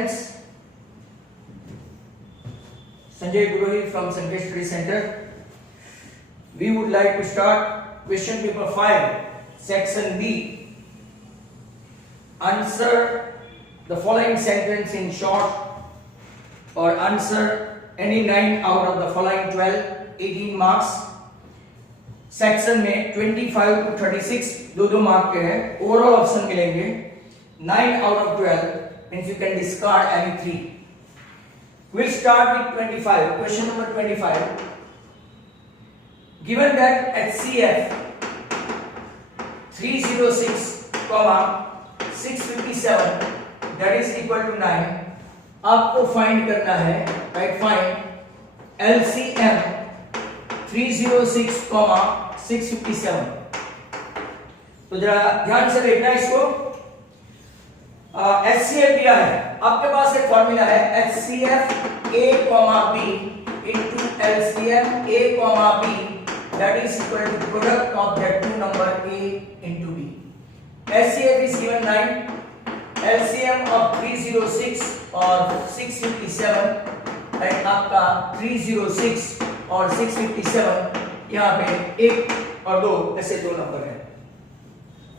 students, Sanjay Purohit from Sanjay Study Center. We would like to start question paper 5, section B. Answer the following sentence in short, or answer any 9 out of the following 12, 18 marks. Section में 25 to 36 दो mark के हैं, overall option मिलेंगे 9 out of 12, means you can discard any 3. We'll start with 25. Question number 25. Given that HCF 306, 657 that is equal to 9, आपको find करना है, right, find LCM 306, 657. तो जरा ध्यान से देखना इसको. HCF दिया है, आपके पास एक फॉर्मूला है HCF A, B into LCM A, B that is equal to product of that two number A into B. HCF is given 9, LCM of 306 और 657, and आपका 306 और 657 यहाँ पे 1 और 2 ऐसे दो नंबर है.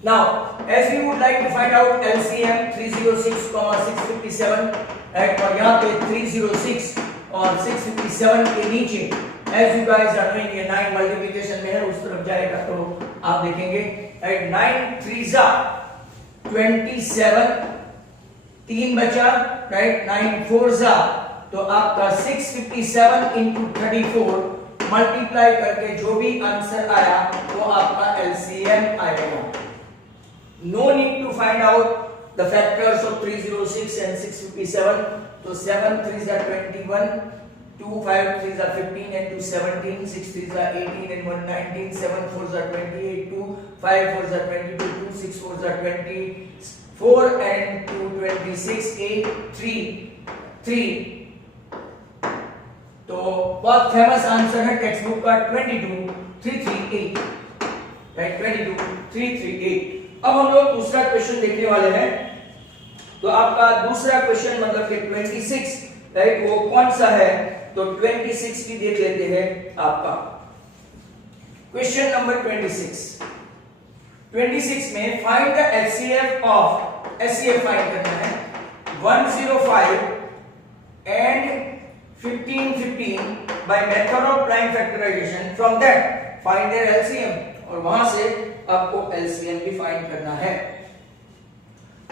Now, as we would like to find out LCM 306, 657, right, और यहाँ पे 306 और 657 के नीचे, as you guys are knowing, ये 9 मल्टीप्लिकेशन में है, उस तरफ जाएगा तो आप देखेंगे, right, 9 3s 27, 3 बचा, right, 9 4s, तो आपका 657 into 34 मल्टीप्लाई करके जो भी आंसर आया वो आपका LCM आएगा. No need to find out the factors of 306 and 657. So 7 3s are 21, 2 5 3s are 15 and 2 17, 6 3s are 18 and 1 19, 7 4s are 28, 2 5 4s are 22, 2 6 4s are 24 and 2 26, 8 3 3. तो बहुत फेमस आंसर है टेक्स्ट बुक का 22,338, right, 22,338. अब हम लोग दूसरा question देखने वाले हैं. तो आपका दूसरा क्वेश्चन मतलब कि 26, राइट, वो कौन सा है, तो 26 भी देख लेते हैं. आपका क्वेश्चन नंबर 26 में find the HCF of, HCF find करना है 105 and 15 by method of prime factorization. From that find their LCM, और वहां से आपको LCM भी फाइंड करना है.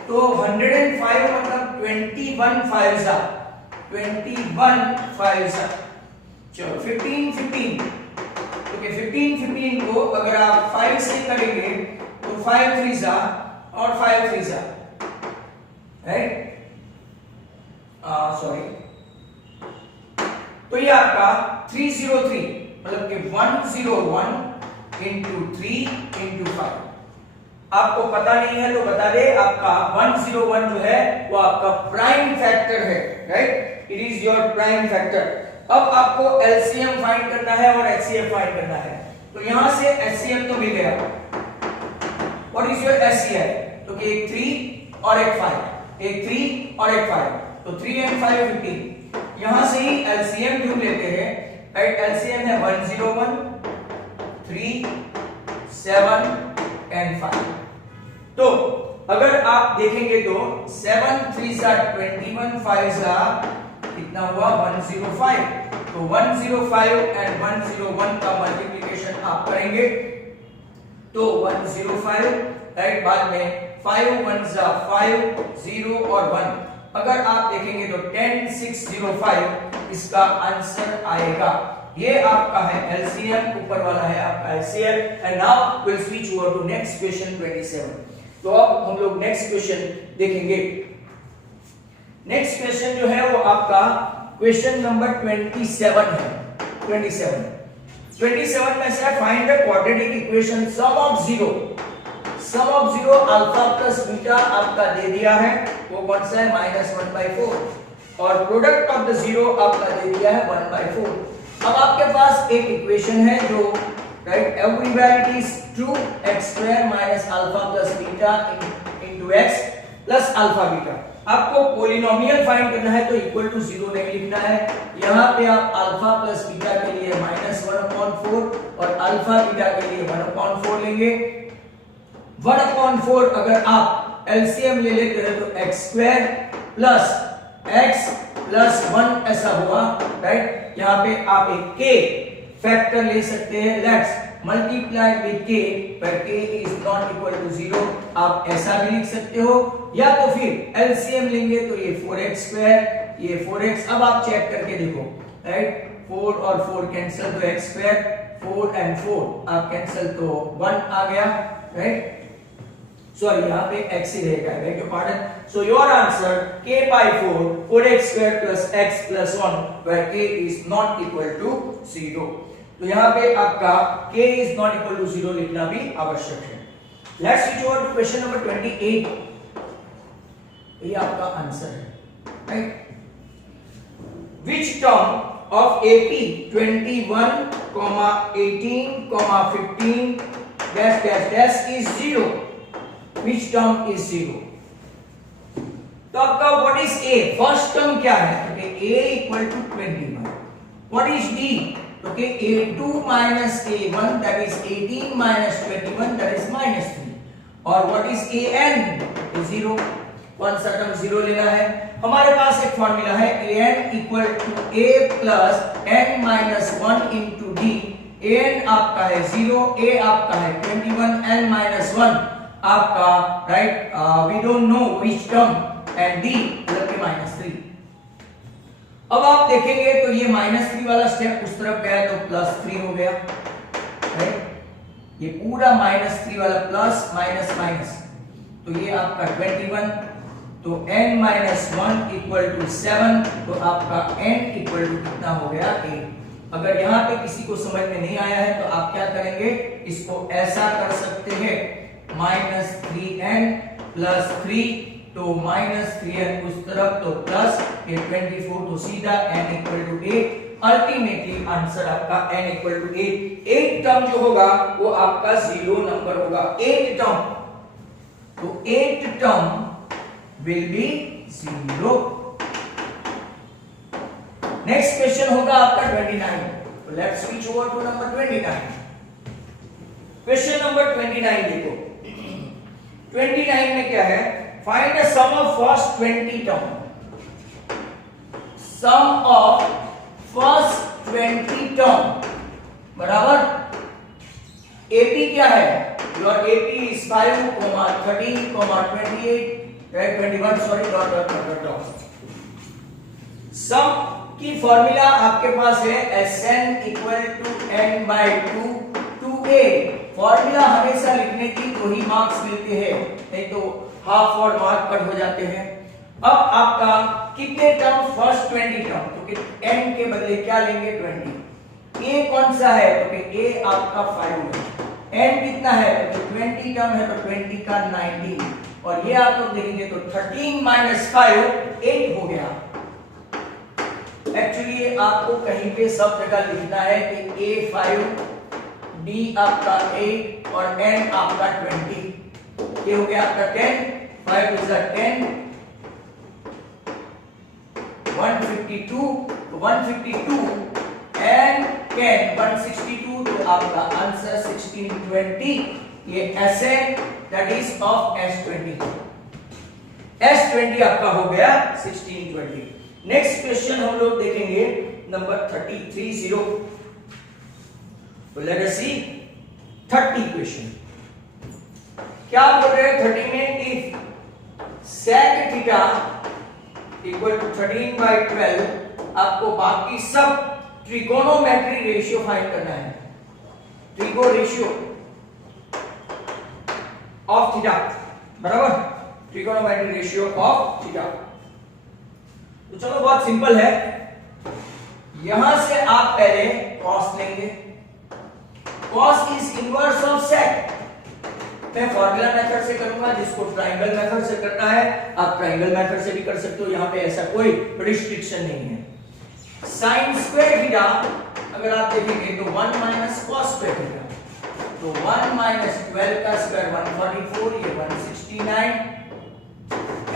तो 105 मतलब 21 5s, चलो 15 ओके. 15 को अगर आप 5 से करेंगे तो 5 3s और 5 3s, राइट, सॉरी, तो ये आपका 303 मतलब कि 101 into 3 into 5. आपको पता नहीं है तो बता दे, आपका 101 जो है वो आपका प्राइम फैक्टर है, right, it is your prime factor. अब आपको LCM फाइंड करना है और HCF फाइंड करना है. तो यहां से HCF तो मिल गया. What is your HCF? तो कि एक 3 और एक 5, एक 3 और एक 5, तो 3 and 5 15. यहां से ही LCM ढूंढ लेते हैं, राइट. LCM है 101, 3, 7 and 5. तो अगर आप देखेंगे तो 7 3s are 21, 5s are कितना हुआ 105. तो 105 and 101 का मल्टीप्लिकेशन आप करेंगे तो 105, राइट, बाद में 5 1s are 5, 0 और 1. अगर आप देखेंगे तो 10605 इसका आंसर आएगा. ये आपका है LCM, ऊपर वाला है आपका LCM. And now will switch over to next question 27. तो अब हम लोग नेक्स्ट क्वेश्चन देखेंगे. नेक्स्ट क्वेश्चन जो है वो आपका क्वेश्चन नंबर 27 है. 27 में से find the quadratic equation some of 0 alpha plus beta आपका दे दिया है, वो कौन सा है -1/4, और प्रोडक्ट ऑफ द 0 आपका दे दिया है 1/4. अब आपके पास एक इक्वेशन है जो, right, everywhere it is true, x² - alpha plus beta into x plus alpha beta. आपको पॉलिनोमियल फाइंड करना है तो इक्वल टू 0 नहीं लिखना है। यहाँ पे आप अल्फा प्लस बीटा के लिए -1/4 और अल्फा बीटा के लिए 1/4 लेंगे। 1/4 अगर आप एलसीएम ले लेते हैं तो x² प्लस x प्लस 1 ऐसा हुआ, राइट। यहाँ पे आप एक k फैक्टर ले सकते हैं, लेट्स मल्टीप्लाई विद k पर k is not equal to 0, आप ऐसा भी लिख सकते हो। या तो फिर एलसीएम लेंगे तो ये 4x², ये 4x। अब आप चेक करके देखो, राइट, 4 और 4 कैंसिल तो x², 4 and 4 आप कैंसिल तो 1 आ गया, राइट। सॉरी यहाँ पे x ही रहेगा, bag your pardon. So your answer k/4 4x² plus x plus 1 where k is not equal to 0। तो यहाँ पे आपका k is not equal to 0 लिखना भी आवश्यक है। Let's switch over to question number 28। ये आपका आंसर है, right. Which term of AP 21, 18, 15 dash dash dash is 0? Which term is 0? तो आपका what is A? First term क्या है? Okay, A equal to 21. What is B? Okay, A2 minus A1 that is 18 minus 21 that is -3. और what is AN? 0. कौन सा term 0 लेना है? हमारे पास एक फॉर्मूला है AN equal to A plus N minus 1 into D। AN आपका है 0, A आपका है 21, N minus 1 आपका, right, we don't know which term, and D मतलब के -3। अब आप देखेंगे तो ये -3 वाला स्टेप उस तरफ गया तो +3 हो गया, राइट। ये पूरा -3 वाला प्लस माइनस माइनस, तो ये आपका 21, तो n minus 1 equal to 7, तो आपका n equal to कितना हो गया 8। अगर यहाँ पे किसी को समझ में नहीं आया है तो आप क्या करेंगे, इसको ऐसा कर सकते हैं -3n plus 3, तो -3n उस तरफ तो प्लस ये 24, तो सीधा n equal to 8। Ultimately answer आपका n equal to 8। 8 टर्म जो होगा वो आपका 0 नंबर होगा। 8 टर्म, तो 8 term will be 0। Next question होगा आपका 29। तो let's switch over to number 29। Question number 29 देखो। 29 में क्या है, find the sum of first 20 term. Sum of first 20 term बराबर AP क्या है, your AP is 5, 13, 28, right, 21, sorry, dot। Sum की फॉर्मूला आपके पास है Sn equal to n by 2 2a। Formula हमेशा लिखने की तो ही मार्क्स मिलते हैं, नहीं तो हाफ और मार्क कट हो जाते हैं। अब आपका कितने टर्म, फर्स्ट 20 टर्म, तो n के बदले क्या लेंगे 20। a कौन सा है, तो a आपका 5 है। n कितना है, तो 20 टर्म है तो 20 का 19, और ये आप लोग देखेंगे तो 13 minus 5 8 हो गया। एक्चुअली आपको कहीं पे सब जगह लिखना है कि A 5, D आपका 8 और N आपका 20। ये हो गया आपका 10, 5 is a 10, 152, 152 and 10 162, तो आपका आंसर 1620। ये Sn that is of S20। S20 आपका हो गया 1620। नेक्स्ट क्वेश्चन हम लोग देखेंगे नंबर 30। तो लेट अस सी 30 क्वेश्चन। क्या बोल रहे हैं 30 में, if sec theta equal to 13/12, आपको बाकी सब ट्रिगोनोमेट्री रेशियो फाइंड करना है। ट्रिगो रेशियो ऑफ थीटा बराबर ट्रिगोनोमेट्री रेशियो ऑफ थीटा। तो चलो बहुत सिंपल है, यहां से आप पहले cos लेंगे। cos is inverse of sec। मैं फॉर्मूला मेथड से करूंगा, जिसको ट्रायंगल मेथड से करना है आप ट्रायंगल मेथड से भी कर सकते हो, यहां पे ऐसा कोई रिस्ट्रिक्शन नहीं है। sin स्क्वायर थीटा अगर आप देखेंगे तो 1 माइनस cos स्क्वायर थीटा, तो 1 माइनस 12 का स्क्वायर 144, ये 169।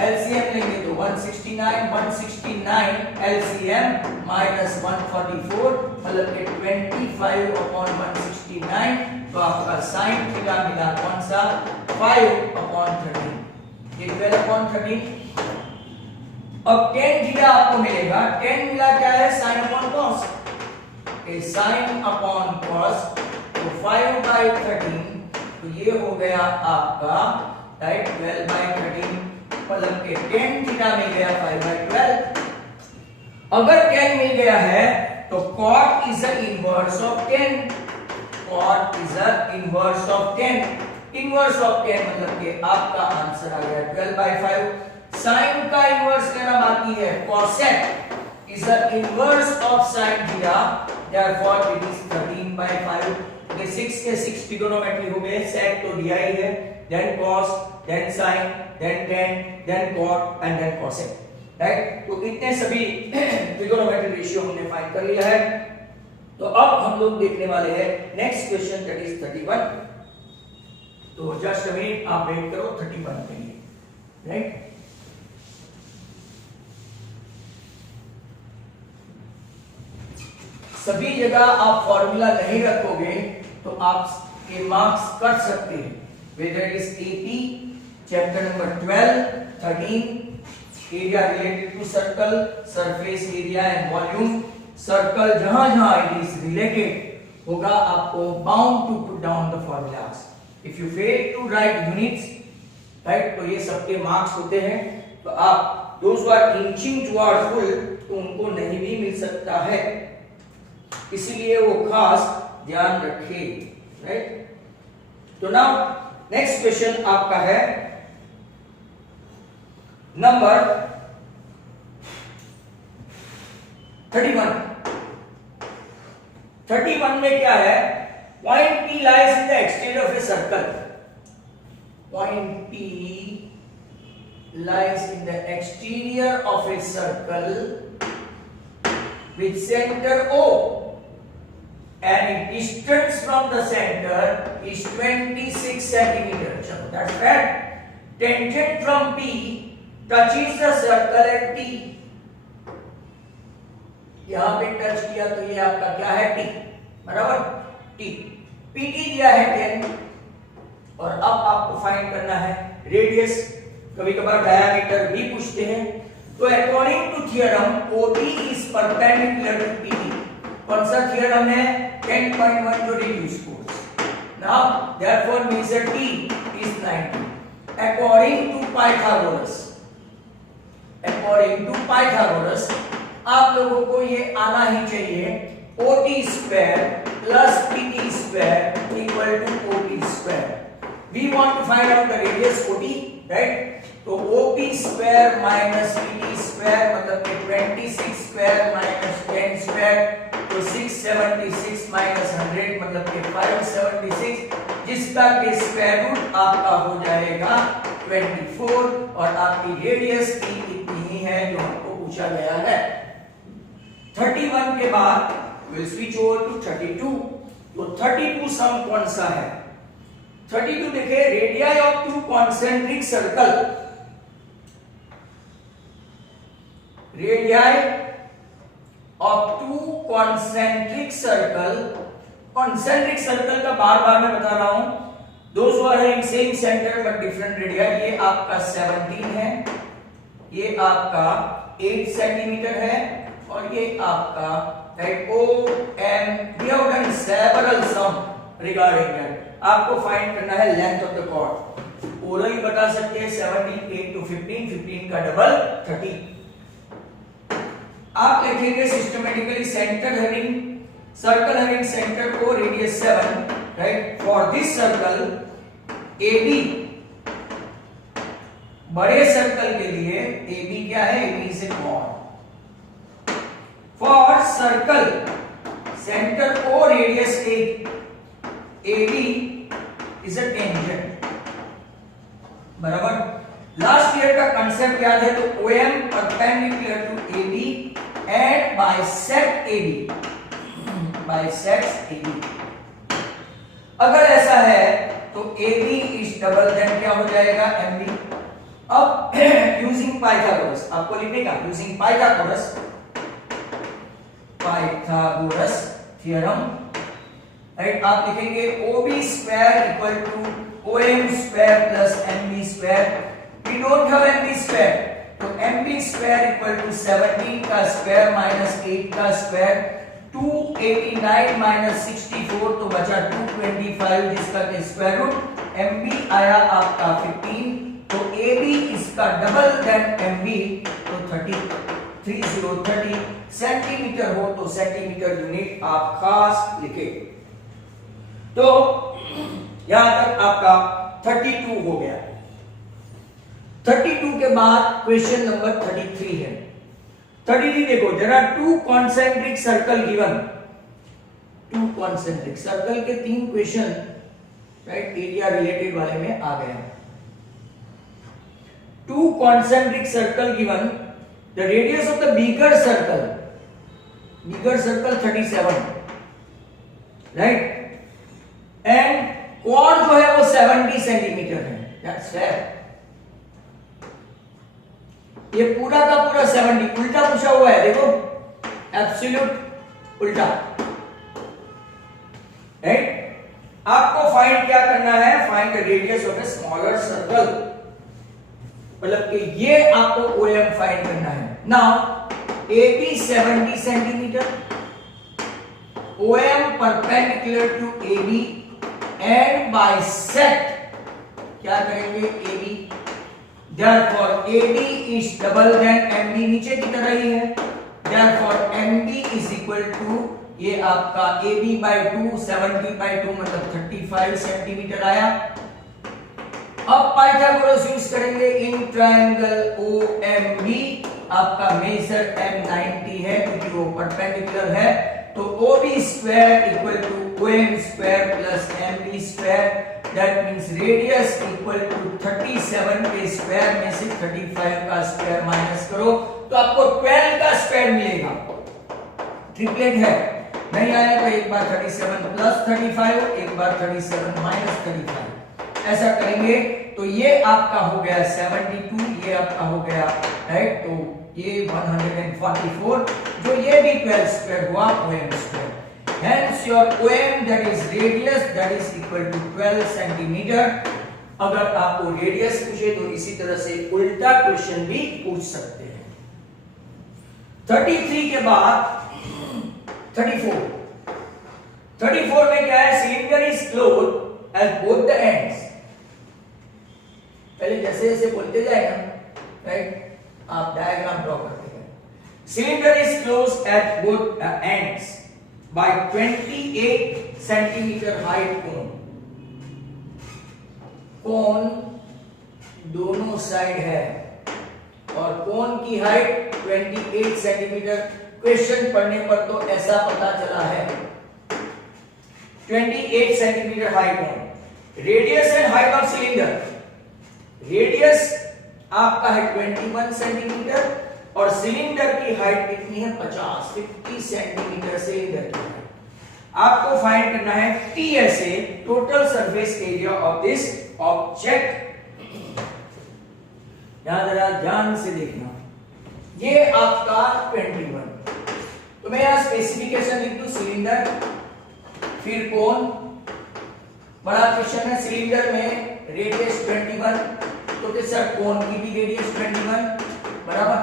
एलसीएम लेंगे तो 1 169 LCM माइनस 144 मतलब कि 25/169। तो आपका साइन थीटा मिला कौन सा 5/13, ये 12/13। अब tan थीटा आपको मिलेगा, tan मिला क्या है sin अपॉन cos, ए sin अपॉन cos, तो 5/13 तो ये हो गया आपका राइट 12/13 मतलब के tan थीटा मिल गया 5/12। अगर tan मिल गया है तो cot is the inverse of tan, cot is the inverse of tan, inverse of tan मतलब कि आपका आंसर आ गया 12/5। sin का इनवर्स लेना बाकी है, cosec is the inverse of sin theta, therefore it is 13/5। ये 6 के 6 ट्रिगोनोमेट्री हो गए, sec तो दिया ही है, then cos, then sin, then tan, then cot and then cosec, right. तो इतने सभी ट्रिगोनोमेट्री रेशियो हमने फाइंड कर लिया है। तो अब हम लोग देखने वाले हैं नेक्स्ट क्वेश्चन दैट इज 31। तो जस्ट अ मिनट आप वेट करो 31 के लिए, राइट। सभी जगह आप फॉर्मूला नहीं रखोगे तो आपके मार्क्स कट सकते हैं, whether it is AP chapter number 12, 13 area related to circle, surface area and volume, circle जहां-जहां it is related होगा आपको bound to put down the formulas. If you fail to write units, right, तो ये सबके marks होते हैं। तो आप those who are inching towards full तो उनको नहीं भी मिल सकता है, इसीलिए वो खास ध्यान रखें, राइट। तो नाउ नेक्स्ट क्वेश्चन आपका है नंबर 31। 31 में क्या है, point P lies in the exterior of a circle, point P lies in the exterior of a circle with center O and distance from the center is 26 centimeters. So that's right. Tangent from P touches the circle at T. यहां पे touch किया तो ये आपका क्या है T, बराबर T। PT दिया है 10 और अब आपको फाइंड करना है रेडियस, कभी कभार डायमीटर भी पूछते हैं। तो according to theorem OD is perpendicular to PT। कौन सा थ्योरम है, 10.1 जो reduced force। Now therefore measure T is 90 according to Pythagoras। आप लोगों को ये आना ही चाहिए OT square plus PT square equal to OT square। We want to find out the radius OT, right? तो OP square minus PT square मतलब कि 26 square minus 10 square, तो 676 minus 100 मतलब कि 576, जिसका के स्क्वायर रूट आपका हो जाएगा 24 और आपकी रेडियस की इतनी ही है जो हमको पूछा गया है। 31 के बाद we'll switch over to 32। तो 32 सम कौन सा है, 32 देखिए, radii of two concentric circle, radii of two concentric circle. Concentric circle का बार बार मैं बता रहा हूं, those who are having same centre but different radii. ये आपका 17 है, ये आपका 8 सेंटीमीटर है और ये आपका OM। We have done several sum regarding that. आपको फाइंड करना है लेंथ ऑफ द कॉर्ड, पूरा ही बता सकते हैं 17, 8 to 15, 15 का डबल 30। आप लिखेंगे systematically centre having circle having centre को radius 7, right. For this circle AB, बड़े सर्कल के लिए AB क्या है, AB is a chord. For circle centre O radius 8, AB is a tangent, बराबर। लास्ट ईयर का कंसेप्ट याद है तो OM perpendicular to AB and bisect AB, bisects AB। अगर ऐसा है तो AB इज डबल देन क्या हो जाएगा MB। अब यूजिंग पाइथागोरस आपको लिखने का, यूजिंग पाइथागोरस थ्योरम, राइट। आप लिखेंगे OB square equal to OM square plus MB square. We don't have MB square, तो MB स्क्वायर इक्वल टू 17 का स्क्वायर माइनस 8 का स्क्वायर, 289 माइनस 64 तो बचा 225 जिसका स्क्वायर रूट। MB आया आपका 15, तो AB इसका डबल देन MB, तो 30 सेंटीमीटर हो तो सेंटीमीटर यूनिट आप खास लिखे। तो यहां तक आपका 32 हो गया। 32 के बाद क्वेश्चन नंबर 33 है। 33 देखो, there are two concentric circle given. Two concentric circle के 3 क्वेश्चन, राइट, एरिया रिलेटेड वाले में आ गया। To concentric circle given, the radius of the bigger circle 37, right, and कोण जो है वो 70 सेंटीमीटर है। That's fair. ये पूरा का पूरा 70, उल्टा पूछा हुआ है, देखो एब्सोल्यूट उल्टा, राइट। आपको फाइंड क्या करना है, find the radius of a smaller circle, मतलब कि ये आपको OM फाइंड करना है। Now AB 70 centimetre, OM perpendicular to AB and bisect क्या करेंगे AB, therefore AB is double than MB, नीचे की तरह ही है, therefore MB is equal to ये आपका AB by 2, 70 by 2 मतलब 35 सेंटीमीटर आया। अब पाइथागोरस यूज करेंगे इन ट्रायंगल OMB, आपका मेजर M90 है क्योंकि वो परपेंडिकुलर है, तो OB square equal to OM square plus MB square, that means radius equal to 37 के स्क्वायर में से 35 का स्क्वायर माइनस करो तो आपको 12 का स्क्वायर मिलेगा। ट्रिपलेट है, नहीं आया तो एक बार 37 प्लस 35, एक बार 37 माइनस 35, ऐसा करेंगे तो ये आपका हो गया 72, ये आपका हो गया, राइट, तो ये 144, जो ये भी 12 स्क्वायर हुआ OM square. Hence your OM that is radius that is equal to 12 centimetre. अगर आपको रेडियस पूछे तो इसी तरह से उल्टा क्वेश्चन भी पूछ सकते हैं। 33 के बाद 34 में क्या है, cylinder is closed at both the ends. पहले जैसे जैसे बोलते जाएगा, राइट, आप डायग्राम ड्रॉ करते हैं। Cylinder is closed at both ends by 28 centimetre height cone. Cone दोनों साइड है और कोन की हाइट 28 सेंटीमीटर। क्वेश्चन पढ़ने पर तो ऐसा पता चला है 28 centimetre height cone. Radius and height of cylinder, radius आपका है 21 सेंटीमीटर और सिलेंडर की हाइट कितनी है 50 सेंटीमीटर सिलेंडर की हाइट। आपको फाइंड करना है TSA, total surface area of this object. यहां जरा ध्यान से देखना, ये आपका 21, तो मैं यहां स्पेसिफिकेशन लिख दूं, सिलेंडर फिर कोन। बड़ा क्वेश्चन है, सिलेंडर में रेडियस 21, तो सर कोन की भी रेडियस 21 बराबर,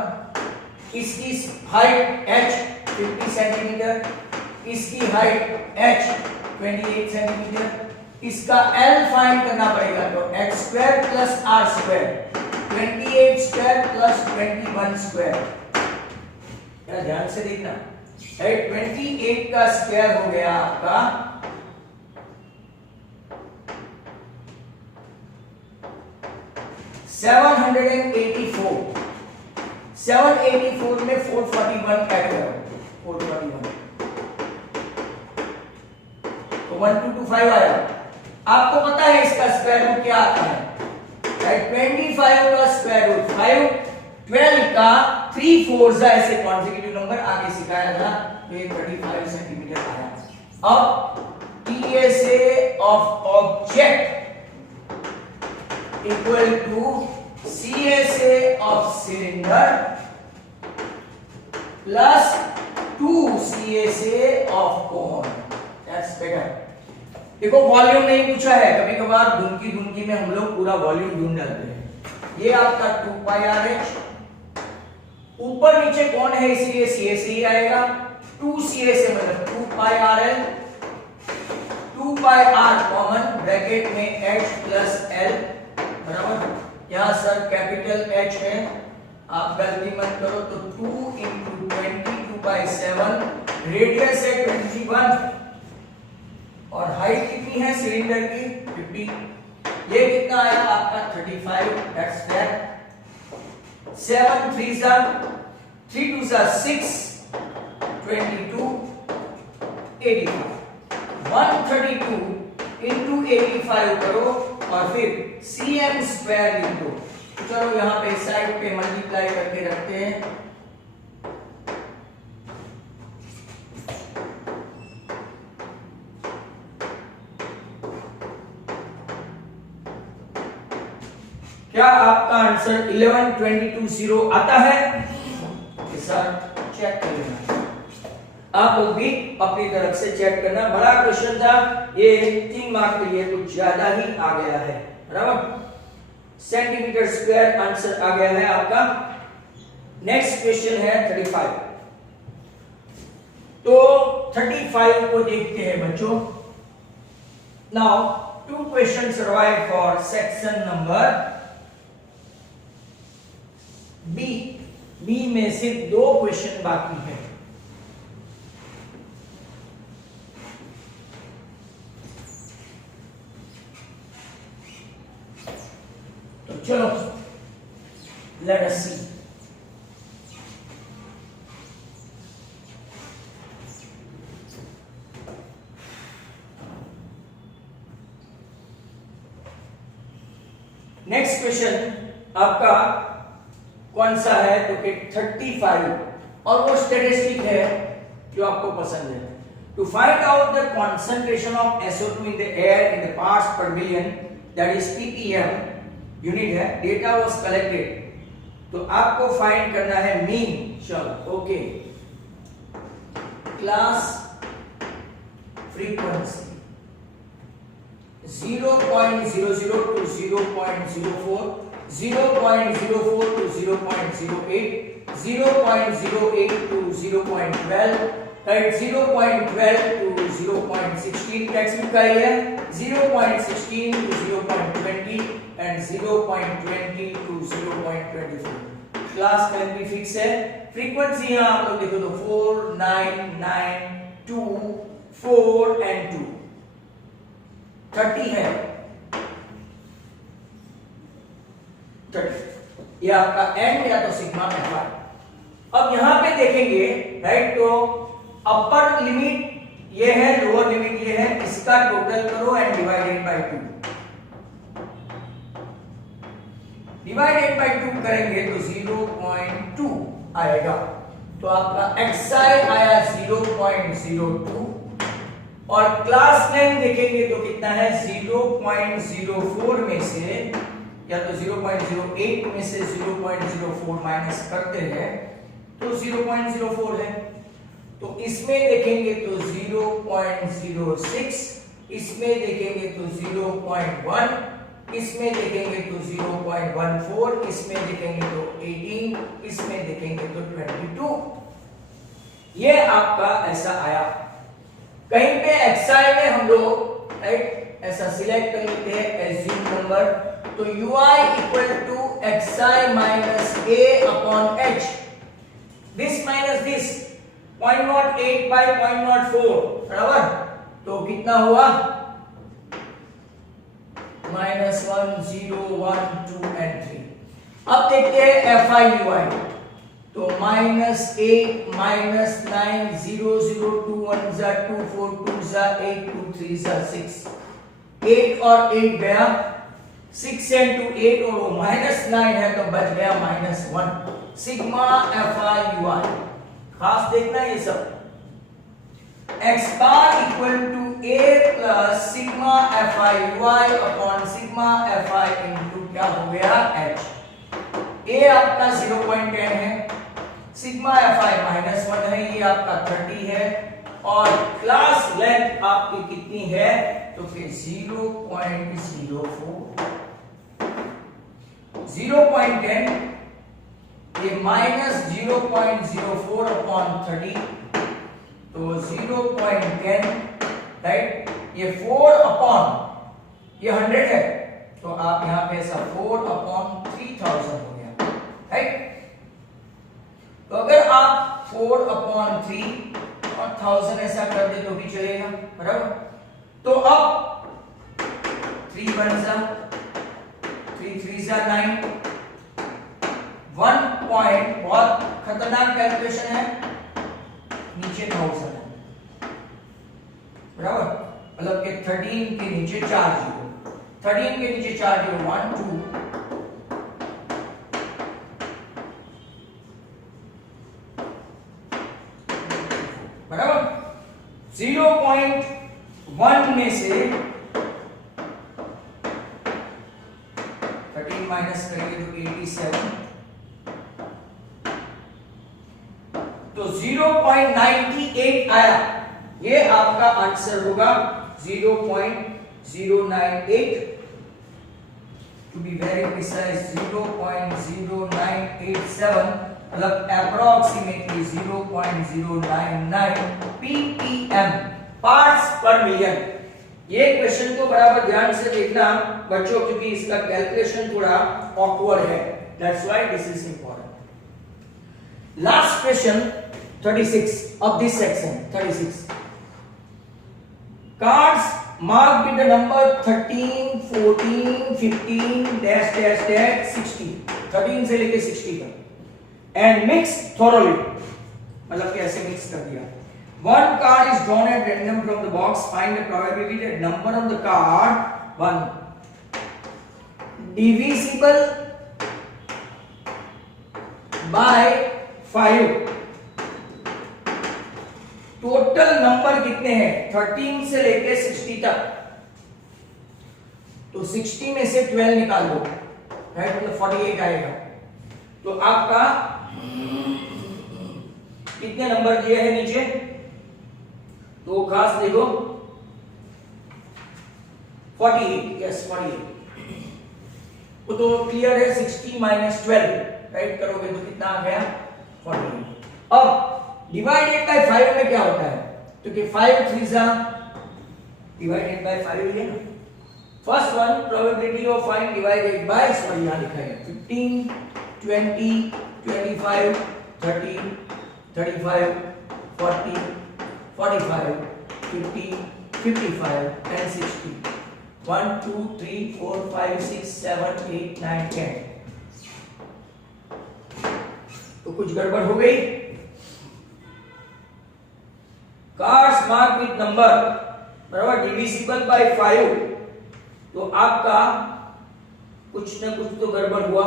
इसकी हाइट h 50 सेंटीमीटर, इसकी हाइट h 28 सेंटीमीटर, इसका L फाइंड करना पड़ेगा, तो x square plus r square, 28 square plus 21 square. क्या ध्यान से देखना, 28 का स्क्वायर हो गया आपका 784, 784 में 441 ऐड करो, 441 तो 1225 आया। आपको पता है इसका स्क्वायर रूट क्या आता है, 25 का स्क्वायर रूट 5, 12 का 3 4 ऐसे कॉन्सेक्यूटिव नंबर आगे सिखाया था, तो ये 35 सेंटीमीटर आया। अब TSA of object equal to CSA of cylinder plus 2 CSA of cone. That's better. देखो वॉल्यूम नहीं पूछा है, कभी कभार धुनकी में हम लोग पूरा वॉल्यूम ढूंढ डालते हैं। ये आपका 2 पाई RH, ऊपर नीचे कौन है इसलिए CSA ही आएगा। 2 CSA मतलब 2 पाई RL, 2 पाई R कॉमन, ब्रैकेट में H प्लस L बराबर। यहां सर कैपिटल H है, आप गलती मत करो, तो 2 इंटू 22/7, रेडियस है 21 और हाइट कितनी है सिलेंडर की 50। ये कितना आया आपका 35, दैट्स दैट। 7 3 3 2 6, 22 85। 132 इंटू 85 करो और फिर cm स्क्वायर लिख दो। चलो यहाँ पे साइड पे मल्टीप्लाई करके रखते हैं। क्या आपका आंसर 11220 आता है? सर चेक कर लेना, आप लोग भी अपनी तरफ से चेक करना। बड़ा क्वेश्चन था ये, 3 मार्क के लिए कुछ ज्यादा ही आ गया है बराबर। सेंटीमीटर स्क्वायर आंसर आ गया है आपका। नेक्स्ट क्वेश्चन है 35। तो 35 को देखते हैं बच्चों। Now 2 questions revive for section number B में सिर्फ 2 क्वेश्चन बाकी है। तो चलो let us see. Next question आपका कौन सा है? तो कि 35 और वो स्टैटिस्टिक है जो आपको पसंद है। To find out the concentration of SO2 in the air in the parts per billion, that is ppm unit है, डेटा वाज कलेक्टेड। तो आपको फाइंड करना है मीन। चलो okay, class frequency 0.00 to 0.04, 0.04 to 0.08, 0.08 to 0.12, right? 0.12 to 0.16 text book का ही है, 0.16 to 0.20 and 0.20 to 0.24। Class में भी फिक्स है। फ्रीक्वेंसी यहाँ आप लोग देखो तो 4, 9, 9, 2, 4 and 2, 30 है। 30 ये आपका एंड या तो सिग्मा एफआई। अब यहां पे देखेंगे राइट, तो अपर लिमिट ये है, लोअर लिमिट ये है, इसका टोटल करो and divided by 2। Divided by 2 करेंगे तो 0.2 आएगा। तो आपका xi आया 0.02 और क्लास लेंथ देखेंगे तो कितना है 0.04 में से, या तो 0.08 में से 0.04 माइनस करते हैं तो 0.04 है। तो इसमें देखेंगे तो 0.06, इसमें देखेंगे तो 0.1, इसमें देखेंगे तो 0.14, इसमें देखेंगे तो 18, इसमें देखेंगे तो 22। ये आपका ऐसा आया। कहीं पे xi में हम लोग राइट ऐसा सिलेक्ट कर लेते हैं एज्यूम नंबर, तो ui equal to xi minus a upon h, this minus this 0.08 by 0.04 बराबर। तो कितना हुआ -1, 0, 1, 2 and 3। अब देखते हैं fi ui, तो -8 -9 0 0 2 1 जा 2 4 2 जा 8 2 3 जा 6, 8 और 8 गया, 6 and 2 8 और वो -9 है तो बच गया -1। सिग्मा fi ui खास देखना ये सब। x bar equal to a plus sigma fi ui upon sigma fi into क्या हो गया h। ए आपका 0.10 है, सिग्मा fi -1 है, ये आपका 30 है, और क्लास लेंथ आपकी कितनी है, तो फिर 0.04, 0.10 ये -0.04 अपॉन 30, तो 0.10 राइट, ये 4 अपॉन ये 100 है, तो आप यहां पे ऐसा 4 अपॉन 3000 हो गया राइट। तो अगर आप 4 अपॉन 3 और 1000 ऐसा कर दे तो भी चलेगा, बराबर। तो अब 3 1 जा 3 3 जा 9, 1 पॉइंट, बहुत खतरनाक कैलकुलेशन है, नीचे 1000 है, बराबर, मतलब कि 13 के नीचे 4 जीरो, 13 के नीचे 4 जीरो, 1 2 बराबर। 0.1 में से 13 माइनस करेंगे तो 87, तो 0.98 आया, ये आपका आंसर होगा 0.098, टू बी वेरी प्रिसाइज 0.0987, मतलब अप्रोक्सीमेटली 0.099 ppm पार्ट्स पर मिलियन। ये क्वेश्चन को बराबर ध्यान से देखना बच्चों, क्योंकि इसका कैलकुलेशन थोड़ा ऑकवर्ड है, that's why this is important. Last question 36 of this section, 36 cards marked with the number 13 14 15 dash dash dash 60, 13 से लेके 60 तक, and mix thoroughly, मतलब कैसे मिक्स कर दिया। One card is drawn at random from the box, find the probability that number of the card 1 divisible by 5, total number कितने हैं 13 से लेके 60 तक, तो 60 में से 12 निकाल दो राइट, मतलब 48 आएगा। तो आपका कितने नंबर दिए हैं नीचे, तो खास देखो 48, यस 48, वो तो क्लियर है, 60 माइनस 12 राइट करोगे तो कितना आ गया 48। अब डिवाइडेड बाय 5 में क्या होता है, क्योंकि 5 3 जा डिवाइडेड बाय 5 है ना, first one probability of 5 divided by, sorry यहां लिखा है 15 20 25 30 35 40 45 50 55 10 60 1 2 3 4 5 6 7 8 9 10, तो कुछ गड़बड़ हो गई। कार्ड्स मार्क विद नंबर बराबर डिविजिबल बाय 5, तो आपका कुछ ना कुछ तो गड़बड़ हुआ।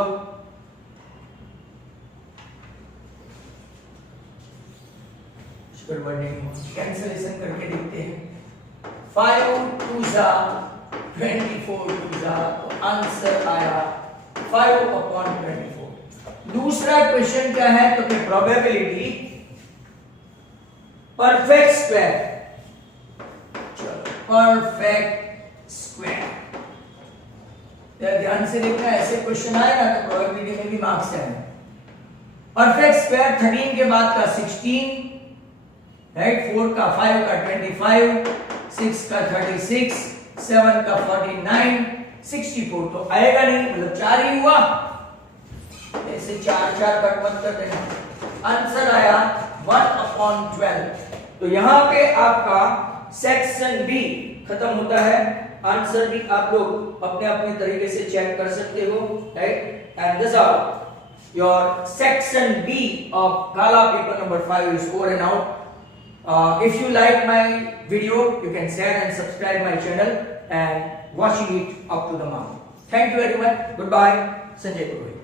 गड़बड़ नहीं हुआ, कैंसलेशन करके देखते हैं। 5 2 जा 24 2 जा, तो आंसर आया 5 अपॉन 24। दूसरा क्वेश्चन क्या है, तो कि probability perfect square, perfect square, ध्यान से देखना, ऐसे क्वेश्चन आएगा तो प्रोबेबिलिटी में भी मार्क्स आएंगे। परफेक्ट स्क्वायर 13 के बाद का 16 राइट, 4 का 5 का 25 6 का 36 7 का 49 64, तो आएगा नहीं, मतलब 4 ही हुआ, ऐसे 4 4 कट मत कर देना। आंसर आया 1 अपॉन 12। तो यहां पे आपका सेक्शन बी खत्म होता है। आंसर भी आप लोग अपने अपने तरीके से चेक कर सकते हो right, and this are your section B of गाला paper number 5 is over and out. If you like my video, you can share and subscribe my channel and watching it up to the mark. Thank you very much. Goodbye. Sanjay Purohit.